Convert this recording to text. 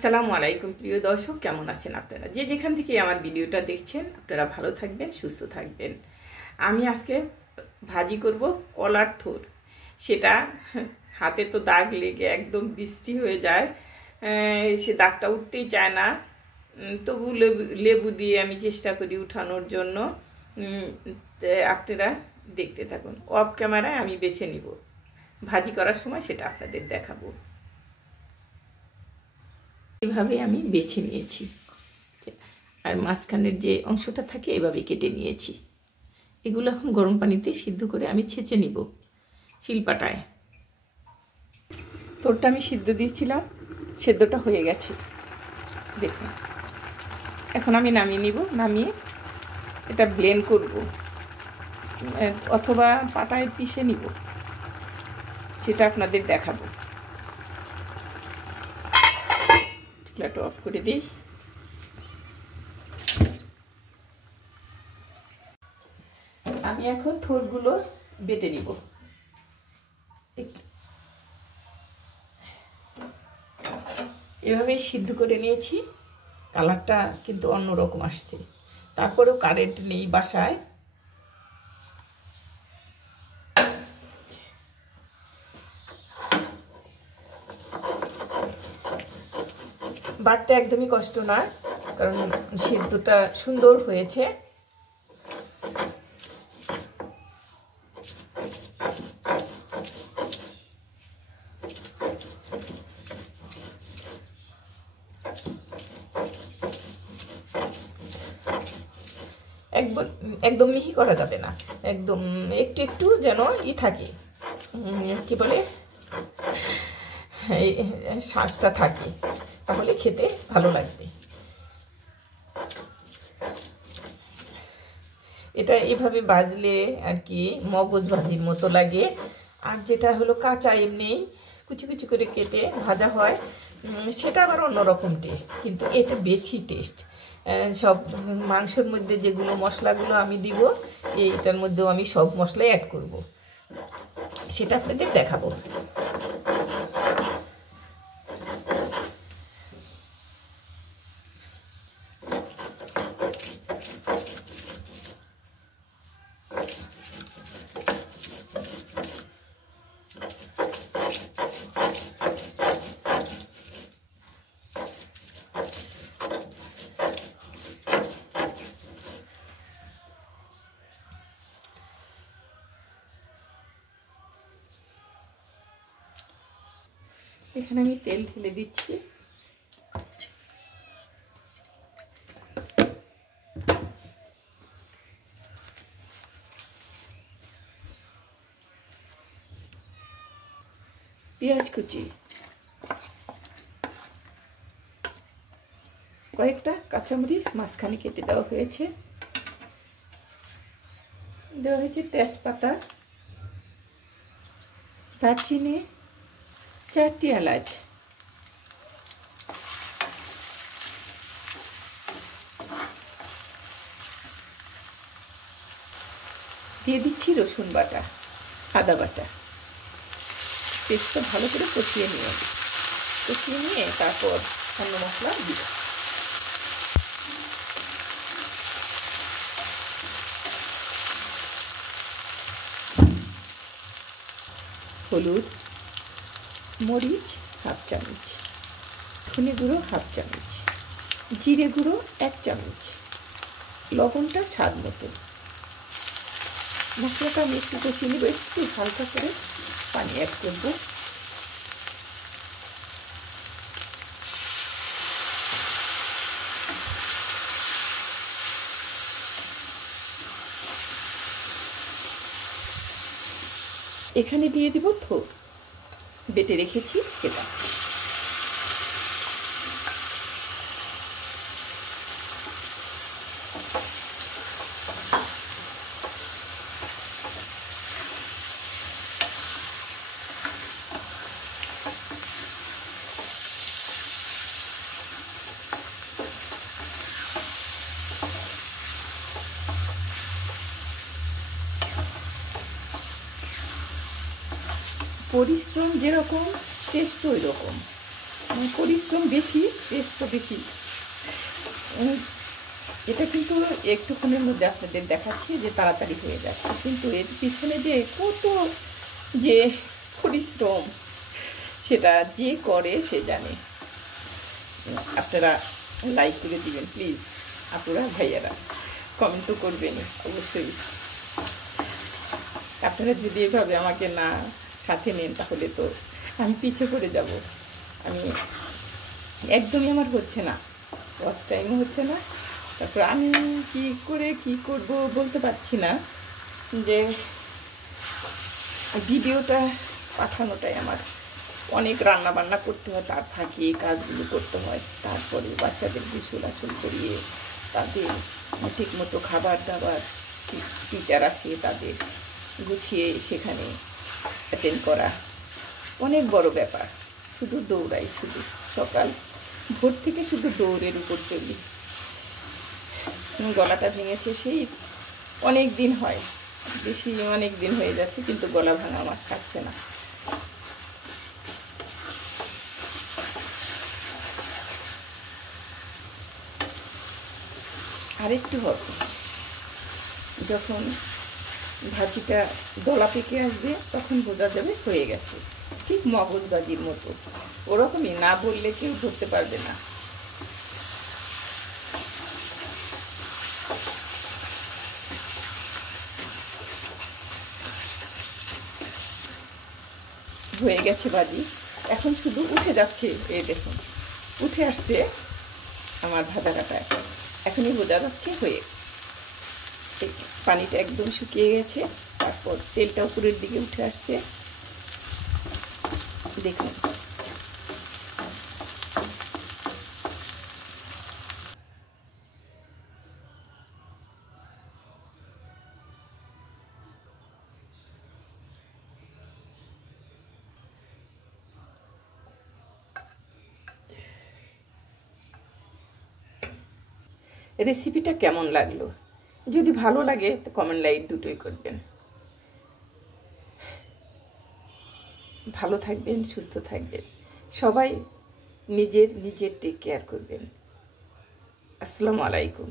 আসসালামু আলাইকুম প্রিয় দর্শক, কেমন আছেন আপনারা? যে যেখান থেকে আমার ভিডিওটা দেখছেন আপনারা ভালো থাকবেন, সুস্থ থাকবেন। আমি আজকে ভাজি করব কলার থোর। সেটা হাতে তো দাগ লেগে একদম বিশ্রী হয়ে যায়, সে দাগটা উঠতেই চায় না। তবু লেবু দিয়ে আমি চেষ্টা করি উঠানোর জন্য। আপনারা দেখতে থাকুন। অফ ক্যামেরায় আমি বেছে নিব, ভাজি করার সময় সেটা আপনাদের দেখাবো। এভাবে আমি বেছে নিয়েছি, আর মাঝখানের যে অংশটা থাকে এভাবে কেটে নিয়েছি। এগুলো এখন গরম পানিতে সিদ্ধ করে আমি ছেঁচে নিব শিলপাটায়। তোরটা আমি সিদ্ধ দিয়েছিলাম, সেদ্ধটা হয়ে গেছে দেখুন। এখন আমি নামিয়ে নিব, নামিয়ে এটা ব্লেন্ড করব অথবা পাটায় পিষে নিব, সেটা আপনাদের দেখাবো। চুলাটা অফ করে দিই। আমি এখন থোরগুলো বেটে নিব। এভাবে সিদ্ধ করে নিয়েছি, কালারটা কিন্তু অন্যরকম আসছে। তারপরেও কারেন্ট নেই বাসায়, বাটতে একদমই কষ্ট না, কারণ সিদ্ধটা সুন্দর হয়েছে। একদম মিহি করা যাবে না, একদম একটু একটু যেন থাকে, কি বলে, শ্বাসটা থাকে, তাহলে খেতে ভালো লাগবে। এটা এভাবে ভাজলে আর কি মগজ ভাজির মতো লাগে। আর যেটা হলো কাঁচা এমনি কুচি কুচি করে কেটে ভাজা হয়, সেটা আবার অন্যরকম টেস্ট, কিন্তু এতে বেশি টেস্ট। সব মাংসের মধ্যে যেগুলো মশলাগুলো আমি দিব, এইটার মধ্যেও আমি সব মশলাই অ্যাড করব, সেটা আপনাদের দেখাবো। এখানে আমি তেল ঢেলে দিচ্ছি। পেঁয়াজ কুচি, কয়েকটা কাঁচামরিচ মাঝখানে কেটে দেওয়া হয়েছে, দেওয়া হয়েছে তেজপাতা, দারচিনি, 4টি এলাচ, দিয়ে দিচ্ছি রসুন বাটা, আদা বাটা। পেস্টটা ভালো করে কষিয়ে নিয়ে তারপর অন্য মশলা দিব। হলুদ, মরিচ হাফ চামচ, ধনে গুঁড়ো হাফ চামচ, জিরে গুঁড়ো 1 চামচ, লবণটা স্বাদ মতো। মশলাটা আমি একটু কষিয়ে নেব, একটু হালকা করে পানি অ্যাড করব। এখানে দিয়ে দিব থোর, বেটে রেখেছি সেটা। পরিশ্রম যেরকম টেস্ট ওই রকম। পরিশ্রম বেশি, টেস্টও বেশি। এটা কিন্তু একটুক্ষণের মধ্যে আপনাদের দেখাচ্ছি যে তাড়াতাড়ি হয়ে যাচ্ছে, কিন্তু এর পিছনে যে কত যে পরিশ্রম সেটা যে করে সে জানে। আপনারা লাইক করে দিবেন প্লিজ, আপনারা ভাইয়ারা কমেন্ট তো করবেনই অবশ্যই। আপনারা যদি এভাবে আমাকে না সাথে নেন তাহলে তো আমি পিছিয়ে পড়ে যাব। আমি একদমই আমার হচ্ছে না, ওয়াচ টাইমও হচ্ছে না, তারপর আমি কি করে কি করব বলতে পারছি না, যে ভিডিওটা পাঠানোটাই আমার অনেক রান্না বান্না করতে হয়, তার ফাঁকে কাজগুলো করতে হয়, তারপরে বাচ্চাদের গোসল আসল করিয়ে তাদের ঠিকমতো খাবার দাবার, টিচার আসে তাদের গুছিয়ে সেখানে অ্যাটেন্ড করা অনেক বড় ব্যাপার। শুধু দৌড়াই, শুধু সকাল ভোর থেকে শুধু দৌড়ের উপর চলি। গলাটা ভেঙেছে সেই অনেক দিন হয়, বেশি অনেক দিন হয়ে যাচ্ছে, কিন্তু গলা ভাঙা আমার সারছে না। আরেকটু হবে, যখন ভাজিটা দলা পেকে আসবে তখন বোঝা যাবে হয়ে গেছে, ঠিক মগজ ভাজির মতো। ওরকমই, না বললে কেউ ধরতে পারবে না। হয়ে গেছে ভাজি, এখন শুধু উঠে যাচ্ছে। এই দেখুন উঠে আসছে আমার ভাজা কাটা, এখনই বোঝা যাচ্ছে হয়ে, পানিটা একদম শুকিয়ে গেছে, তারপর তেলটা উপরের দিকে উঠে আসছে দেখুন। রেসিপিটা কেমন লাগলো? যদি ভালো লাগে তো কমেন্ট লাইক দুটোই করবেন। ভালো থাকবেন, সুস্থ থাকবেন, সবাই নিজের টেক কেয়ার করবেন। আসসালামু আলাইকুম।